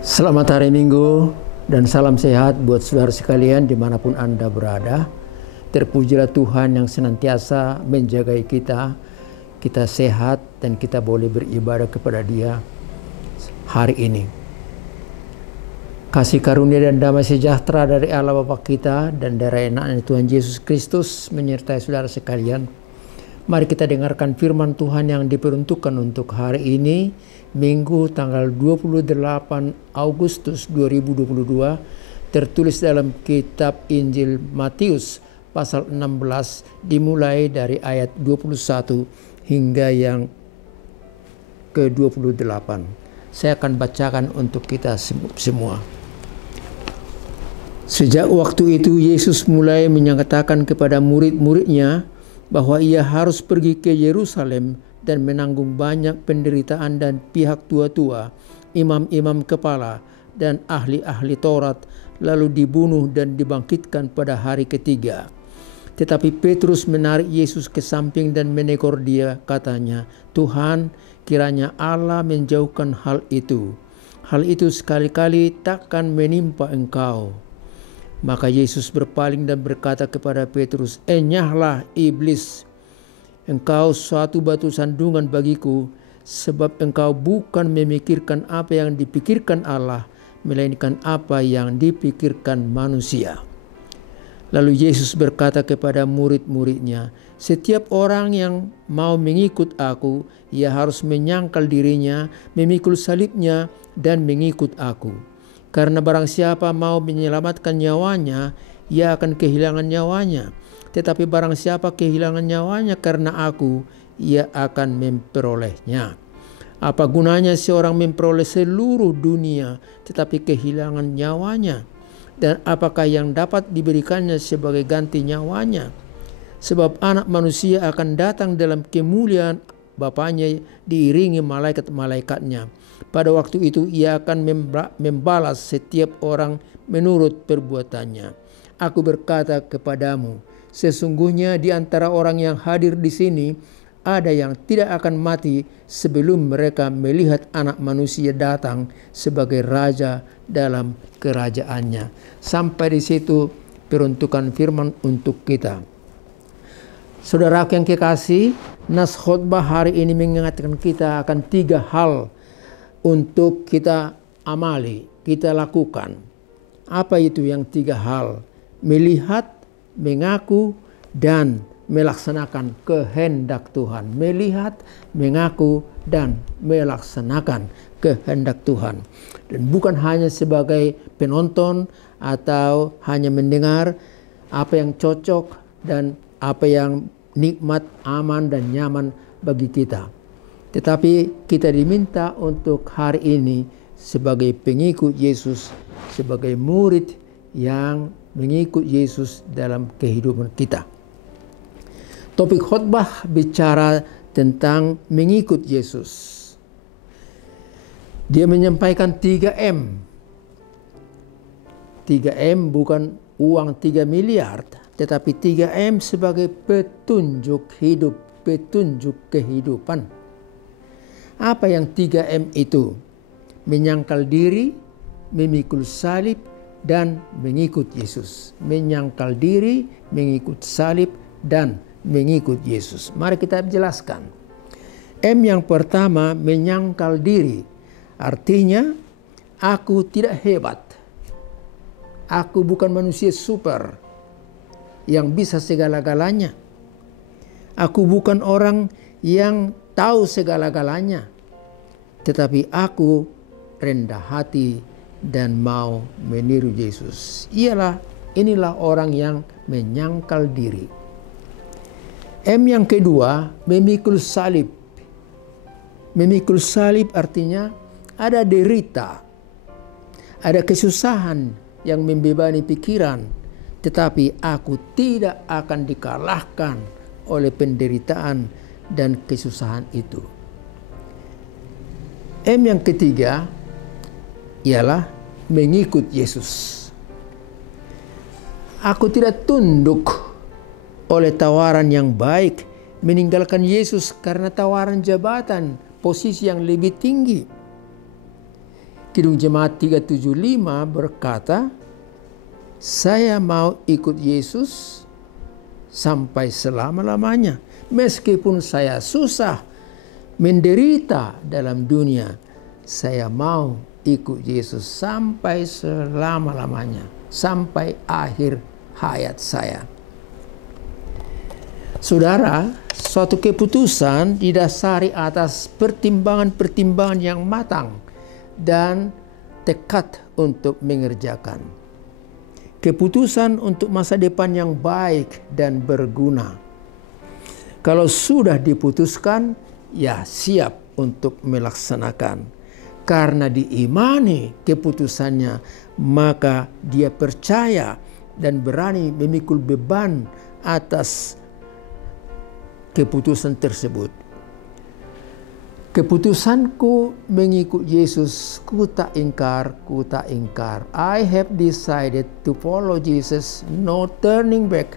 Selamat hari Minggu dan salam sehat buat saudara sekalian dimanapun Anda berada. Terpujilah Tuhan yang senantiasa menjaga kita sehat dan kita boleh beribadah kepada Dia hari ini. Kasih karunia dan damai sejahtera dari Allah Bapa kita dan dari anaknya Tuhan Yesus Kristus menyertai saudara sekalian. Mari kita dengarkan firman Tuhan yang diperuntukkan untuk hari ini, Minggu tanggal 28 Agustus 2022, tertulis dalam kitab Injil Matius pasal 16 dimulai dari ayat 21 hingga yang ke-28. Saya akan bacakan untuk kita semua. Sejak waktu itu Yesus mulai menyatakan kepada murid-muridnya bahwa ia harus pergi ke Yerusalem dan menanggung banyak penderitaan dan pihak tua-tua, imam-imam kepala, dan ahli-ahli Taurat, lalu dibunuh dan dibangkitkan pada hari ketiga. Tetapi Petrus menarik Yesus ke samping dan menegur dia, katanya, "Tuhan, kiranya Allah menjauhkan hal itu. Hal itu sekali-kali takkan menimpa engkau." Maka Yesus berpaling dan berkata kepada Petrus, "Enyahlah iblis, engkau suatu batu sandungan bagiku, sebab engkau bukan memikirkan apa yang dipikirkan Allah, melainkan apa yang dipikirkan manusia." Lalu Yesus berkata kepada murid-muridnya, "Setiap orang yang mau mengikut aku, ia harus menyangkal dirinya, memikul salibnya, dan mengikut aku. Karena barang siapa mau menyelamatkan nyawanya, ia akan kehilangan nyawanya. Tetapi barang siapa kehilangan nyawanya karena aku, ia akan memperolehnya. Apa gunanya seorang memperoleh seluruh dunia, tetapi kehilangan nyawanya? Dan apakah yang dapat diberikannya sebagai ganti nyawanya? Sebab anak manusia akan datang dalam kemuliaan Bapanya diiringi malaikat-malaikatnya. Pada waktu itu ia akan membalas setiap orang menurut perbuatannya. Aku berkata kepadamu, sesungguhnya di antara orang yang hadir di sini ada yang tidak akan mati sebelum mereka melihat Anak Manusia datang sebagai Raja dalam kerajaannya." Sampai di situ peruntukan firman untuk kita. Saudaraku yang kekasih, nas khotbah hari ini mengingatkan kita akan 3 hal untuk kita amali, kita lakukan. Apa itu yang 3 hal? Melihat, mengaku, dan melaksanakan kehendak Tuhan. Melihat, mengaku, dan melaksanakan kehendak Tuhan. Dan bukan hanya sebagai penonton atau hanya mendengar apa yang cocok dan apa yang nikmat, aman, dan nyaman bagi kita. Tetapi kita diminta untuk hari ini sebagai pengikut Yesus, sebagai murid yang mengikut Yesus dalam kehidupan kita. Topik khotbah bicara tentang mengikut Yesus. Dia menyampaikan 3M. 3M bukan uang 3 miliar, tetapi 3M sebagai petunjuk hidup, petunjuk kehidupan. Apa yang 3M itu? Menyangkal diri, memikul salib, dan mengikut Yesus. Menyangkal diri, mengikut salib, dan mengikut Yesus. Mari kita jelaskan. M yang pertama, menyangkal diri. Artinya, aku tidak hebat. Aku bukan manusia super yang bisa segala-galanya. Aku bukan orang yang tahu segala-galanya. Tetapi aku rendah hati dan mau meniru Yesus. Inilah orang yang menyangkal diri. M yang kedua, memikul salib. Memikul salib artinya ada derita, ada kesusahan yang membebani pikiran, tetapi aku tidak akan dikalahkan oleh penderitaan dan kesusahan itu. M yang ketiga ialah mengikut Yesus. Aku tidak tunduk oleh tawaran yang baik, meninggalkan Yesus karena tawaran jabatan, posisi yang lebih tinggi. Kidung Jemaat 375 berkata, saya mau ikut Yesus sampai selama-lamanya. Meskipun saya susah, menderita dalam dunia, saya mau ikut Yesus sampai selama-lamanya, sampai akhir hayat saya. Saudara, suatu keputusan didasari atas pertimbangan-pertimbangan yang matang dan tekad untuk mengerjakan. Keputusan untuk masa depan yang baik dan berguna. Kalau sudah diputuskan, ya siap untuk melaksanakan. Karena diimani keputusannya, maka dia percaya dan berani memikul beban atas keputusan tersebut. Keputusanku mengikut Yesus, ku tak ingkar. I have decided to follow Jesus, no turning back.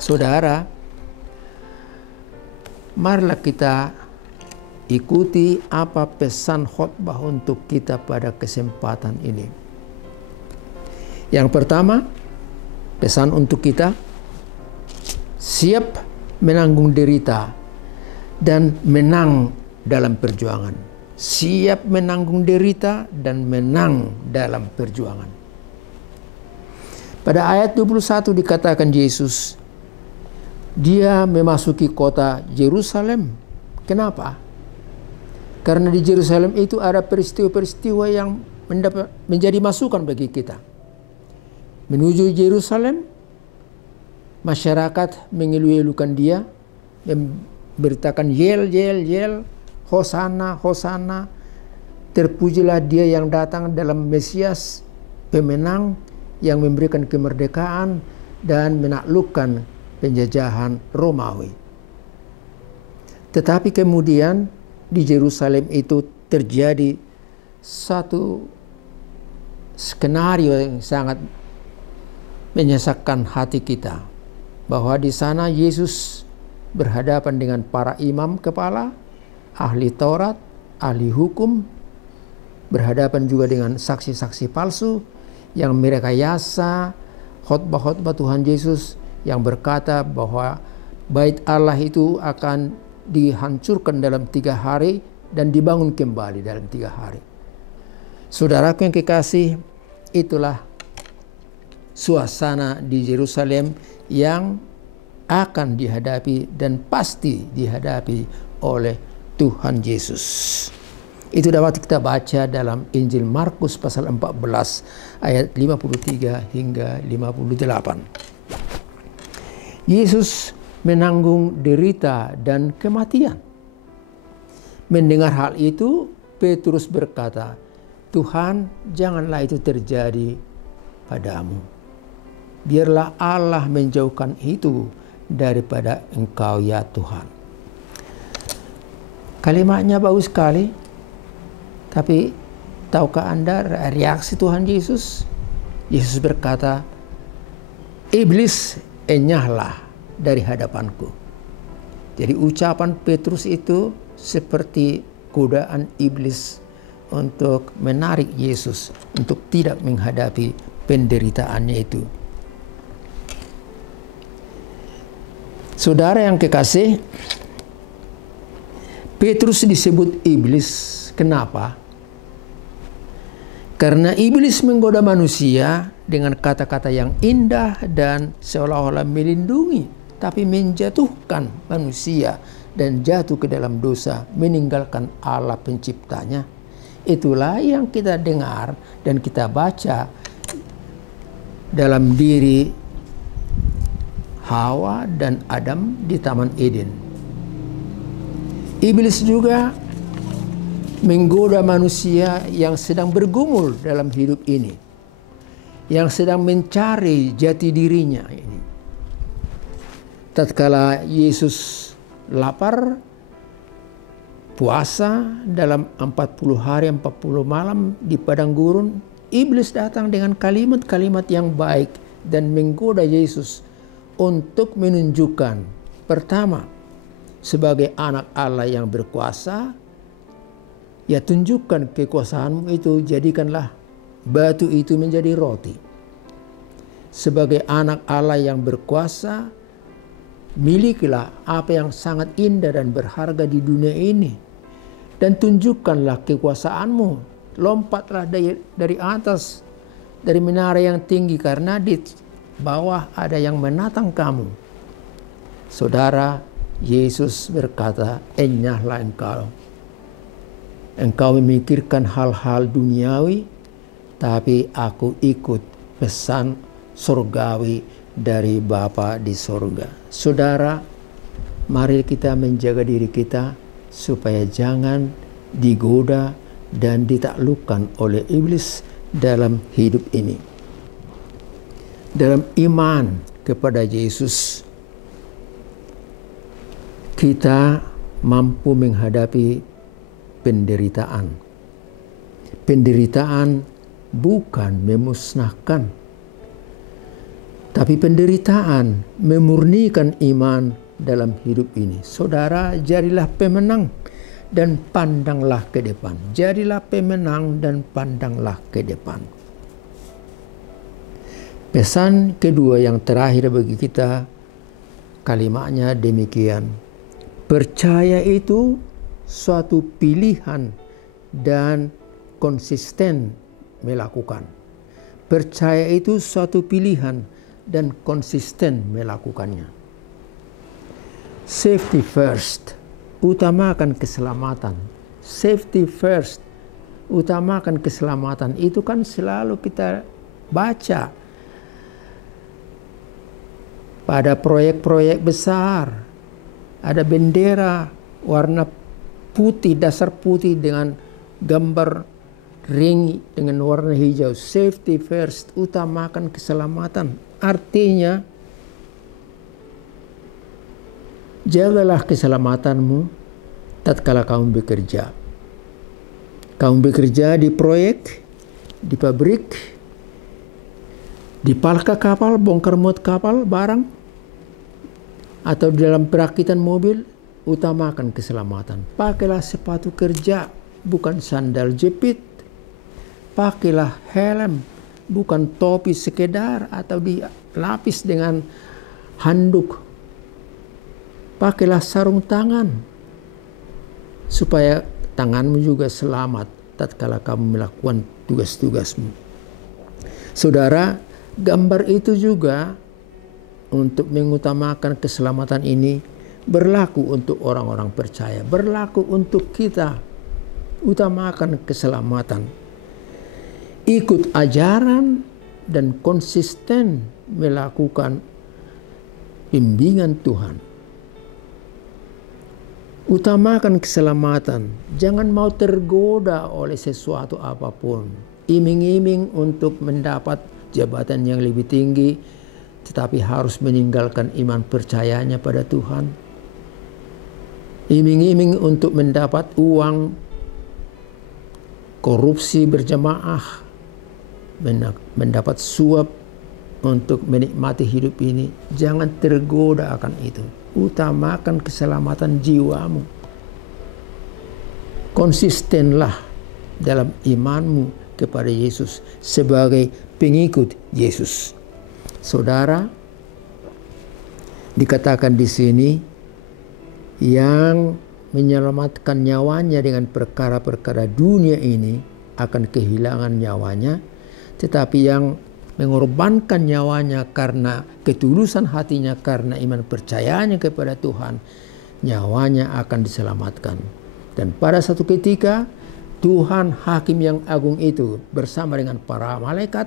Saudara, marilah kita ikuti apa pesan khotbah untuk kita pada kesempatan ini. Yang pertama, pesan untuk kita, siap menanggung derita dan menang dalam perjuangan. Siap menanggung derita dan menang dalam perjuangan. Pada ayat 21 dikatakan Yesus, dia memasuki kota Yerusalem. Kenapa? Karena di Yerusalem itu ada peristiwa-peristiwa yang menjadi masukan bagi kita. Menuju Yerusalem, masyarakat mengeluh-elukan dia, memberitakan yel, hosana, terpujilah dia yang datang dalam Mesias, pemenang yang memberikan kemerdekaan dan menaklukkan penjajahan Romawi. Tetapi kemudian di Yerusalem itu terjadi satu skenario yang sangat menyesakkan hati kita, bahwa di sana Yesus berhadapan dengan para imam kepala, ahli Taurat, ahli hukum, berhadapan juga dengan saksi-saksi palsu yang merekayasa khotbah-khotbah Tuhan Yesus yang berkata bahwa bait Allah itu akan dihancurkan dalam 3 hari dan dibangun kembali dalam 3 hari. Saudaraku yang kekasih, itulah suasana di Yerusalem yang akan dihadapi dan pasti dihadapi oleh Tuhan Yesus. Itu dapat kita baca dalam Injil Markus pasal 14 ayat 53 hingga 58. Yesus menanggung derita dan kematian. Mendengar hal itu, Petrus berkata, Tuhan, janganlah itu terjadi padamu. Biarlah Allah menjauhkan itu daripada Engkau ya Tuhan. Kalimatnya bagus sekali, tapi tahukah Anda reaksi Tuhan Yesus? Yesus berkata, iblis enyahlah dari hadapanku. Jadi ucapan Petrus itu seperti godaan iblis untuk menarik Yesus untuk tidak menghadapi penderitaannya itu. Saudara yang kekasih, Petrus disebut iblis. Kenapa? Karena iblis menggoda manusia dengan kata-kata yang indah dan seolah-olah melindungi, tapi menjatuhkan manusia dan jatuh ke dalam dosa, meninggalkan Allah penciptanya. Itulah yang kita dengar dan kita baca dalam diri Hawa dan Adam di Taman Eden. Iblis juga menggoda manusia yang sedang bergumul dalam hidup ini, yang sedang mencari jati dirinya ini. Tatkala Yesus lapar, puasa dalam 40 hari 40 malam di padang gurun, iblis datang dengan kalimat-kalimat yang baik dan menggoda Yesus untuk menunjukkan, pertama, sebagai anak Allah yang berkuasa, Ya tunjukkan kekuasaanmu itu, jadikanlah batu itu menjadi roti. Sebagai anak Allah yang berkuasa, milikilah apa yang sangat indah dan berharga di dunia ini. Dan tunjukkanlah kekuasaanmu. Lompatlah dari atas, dari menara yang tinggi, karena di bawah ada yang menatang kamu. Saudara, Yesus berkata, enyahlah engkau. Engkau memikirkan hal-hal duniawi, tapi aku ikut pesan surgawi dari Bapa di surga. Saudara, mari kita menjaga diri kita supaya jangan digoda dan ditaklukkan oleh iblis dalam hidup ini. Dalam iman kepada Yesus, kita mampu menghadapi penderitaan. Penderitaan bukan memusnahkan, tapi penderitaan memurnikan iman dalam hidup ini. Saudara, jadilah pemenang dan pandanglah ke depan. Jadilah pemenang dan pandanglah ke depan. Pesan kedua yang terakhir bagi kita, kalimatnya demikian. Percaya itu suatu pilihan dan konsisten melakukan. Percaya itu suatu pilihan dan konsisten melakukannya. Safety first, utamakan keselamatan. Safety first, utamakan keselamatan. Itu kan selalu kita baca pada proyek-proyek besar. Ada bendera warna putih, dasar putih dengan gambar ring dengan warna hijau. Safety first, utamakan keselamatan. Artinya, jagalah keselamatanmu tatkala kamu bekerja. Kamu bekerja di proyek, di pabrik, di palka kapal, bongkar muat kapal, barang, atau di dalam perakitan mobil, utamakan keselamatan. Pakailah sepatu kerja, bukan sandal jepit. Pakailah helm, bukan topi sekedar atau dilapis dengan handuk. Pakailah sarung tangan, supaya tanganmu juga selamat tatkala kamu melakukan tugas-tugasmu. Saudara, gambar itu juga untuk mengutamakan keselamatan ini berlaku untuk orang-orang percaya, berlaku untuk kita. Utamakan keselamatan. Ikut ajaran dan konsisten melakukan bimbingan Tuhan. Utamakan keselamatan. Jangan mau tergoda oleh sesuatu apapun. Iming-iming untuk mendapat jabatan yang lebih tinggi, tetapi harus meninggalkan iman percayanya pada Tuhan. Iming-iming untuk mendapat uang, korupsi berjamaah, mendapat suap untuk menikmati hidup ini. Jangan tergoda akan itu. Utamakan keselamatan jiwamu. Konsistenlah dalam imanmu kepada Yesus sebagai pengikut Yesus. Saudara, dikatakan di sini, yang menyelamatkan nyawanya dengan perkara-perkara dunia ini akan kehilangan nyawanya, tetapi yang mengorbankan nyawanya karena ketulusan hatinya, karena iman percayanya kepada Tuhan, nyawanya akan diselamatkan. Dan pada satu ketika, Tuhan Hakim yang agung itu bersama dengan para malaikat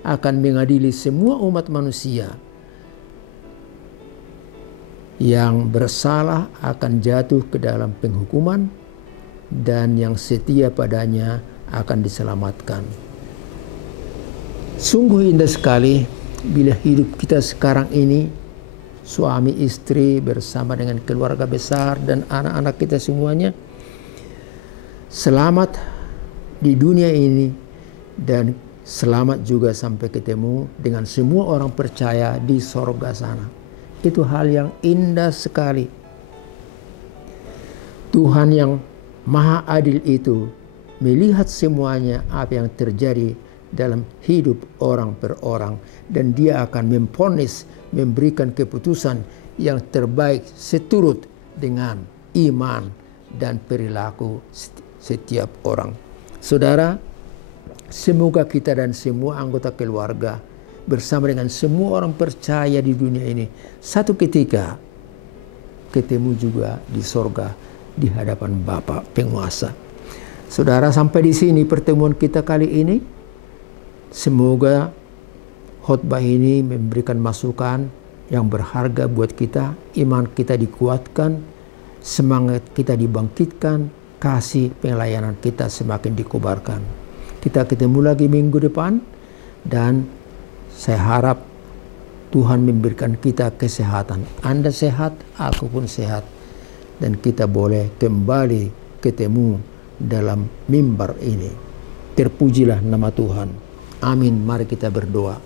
akan mengadili semua umat manusia. Yang bersalah akan jatuh ke dalam penghukuman, dan yang setia padanya akan diselamatkan. Sungguh indah sekali bila hidup kita sekarang ini, suami istri bersama dengan keluarga besar dan anak-anak kita semuanya, selamat di dunia ini dan selamat juga sampai ketemu dengan semua orang percaya di sorga sana. Itu hal yang indah sekali. Tuhan yang maha adil itu melihat semuanya apa yang terjadi dalam hidup orang per orang, dan dia akan memvonis, memberikan keputusan yang terbaik seturut dengan iman dan perilaku setiap orang. Saudara, semoga kita dan semua anggota keluarga bersama dengan semua orang percaya di dunia ini satu ketika ketemu juga di sorga di hadapan Bapa penguasa. Saudara, sampai di sini pertemuan kita kali ini. Semoga khotbah ini memberikan masukan yang berharga buat kita, iman kita dikuatkan, semangat kita dibangkitkan, kasih pelayanan kita semakin dikobarkan. Kita ketemu lagi minggu depan, dan saya harap Tuhan memberikan kita kesehatan. Anda sehat, aku pun sehat, dan kita boleh kembali ketemu dalam mimbar ini. Terpujilah nama Tuhan. Amin. Mari kita berdoa.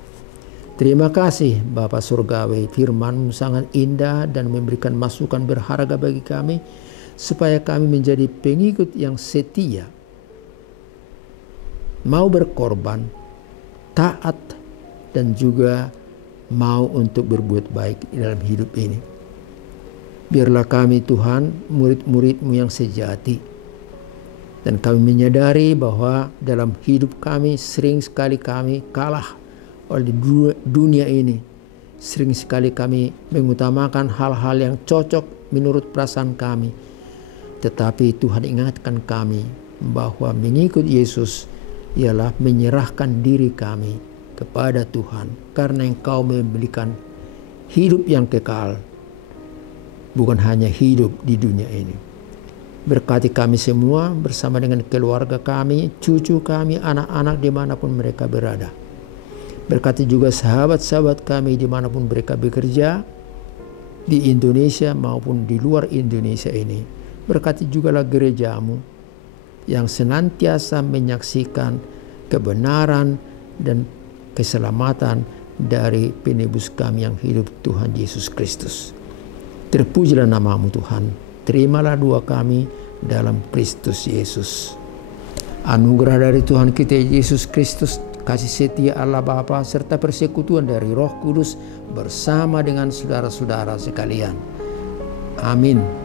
Terima kasih Bapa Surgawi, firman-Mu sangat indah dan memberikan masukan berharga bagi kami, supaya kami menjadi pengikut yang setia, mau berkorban, taat, dan juga mau untuk berbuat baik dalam hidup ini. Biarlah kami Tuhan, murid-murid-Mu yang sejati, dan kami menyadari bahwa dalam hidup kami sering sekali kami kalah oleh dunia ini. Sering sekali kami mengutamakan hal-hal yang cocok menurut perasaan kami. Tetapi Tuhan ingatkan kami bahwa mengikut Yesus ialah menyerahkan diri kami kepada Tuhan. Karena Engkau memberikan hidup yang kekal, bukan hanya hidup di dunia ini. Berkati kami semua bersama dengan keluarga kami, cucu kami, anak-anak dimanapun mereka berada. Berkati juga sahabat-sahabat kami dimanapun mereka bekerja, di Indonesia maupun di luar Indonesia ini. Berkati jugalah gereja-Mu yang senantiasa menyaksikan kebenaran dan keselamatan dari penebus kami yang hidup, Tuhan Yesus Kristus. Terpujilah nama-Mu Tuhan. Terimalah doa kami dalam Kristus Yesus. Anugerah dari Tuhan kita Yesus Kristus, kasih setia Allah Bapa, serta persekutuan dari Roh Kudus bersama dengan saudara-saudara sekalian. Amin.